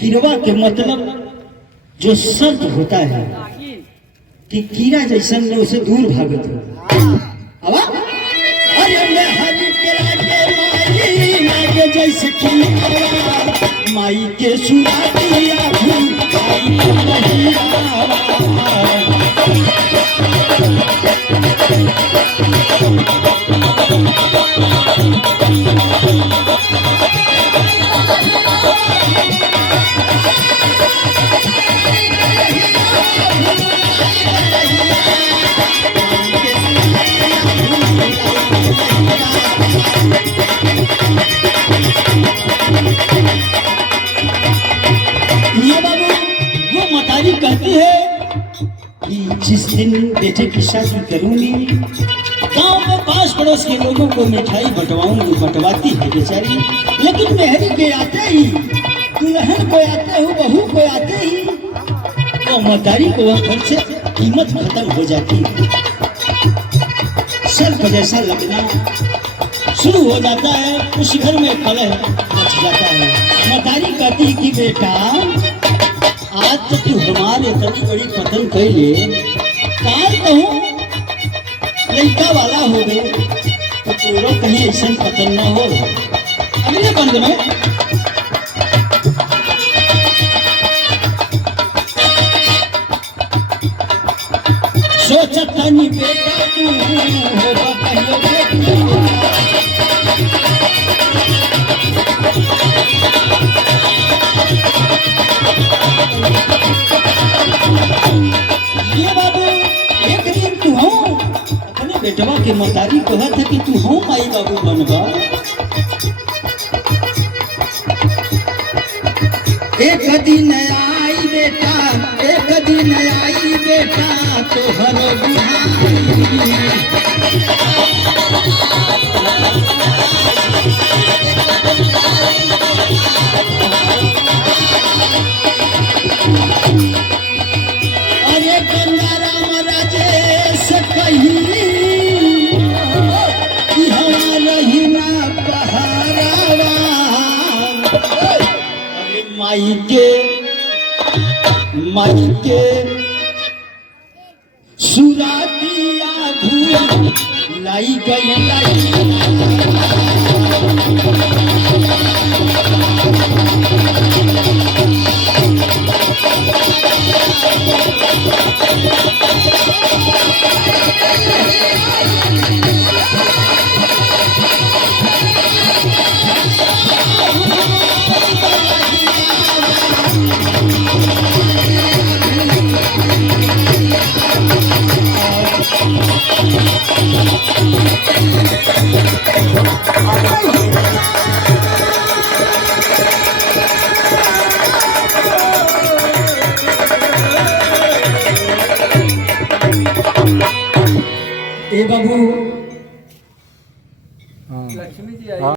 कीड़वा के मतलब जो शब्द होता है कि कीड़ा जैसन ने उसे दूर भागत हो। अरे मैं हरि के लागे माई जैसे कीड़ा माई के सुरातिया माई कहती है कि जिस दिन बेटे की शादी करूंगी गांव में पास पड़ोस के लोगों को मिठाई बंटवाऊंगी, बंटवाती है बेचारी। लेकिन मेहरी के आते ही, दुल्हन को आते हो, बहू को आते ही तो मतारी को वह घर से कीमत खत्म हो जाती है। सर्प जैसा लगना शुरू हो जाता है, उस घर में कलह मच जाता है। मतारी कहती है कि बेटा आज तो तू हमारे इतनी बड़ी पतन कैले काल कहूँ लड़का वाला हो गए तो तोरो कहीं ऐसा पतन न हो। अगले बंद में सोचता नहीं बेटा तू होगा कहीं ये बाबू एक दिन तू हो अपने बेटवा के मतारी कहत है कि तू हो माई बाबू बनबा। एक दिन आई बेटा, एक दिन आई बेटा तोहर बुहाई माई के सुरातिया धूल लाई गई ए बाबू लक्ष्मी जी आई।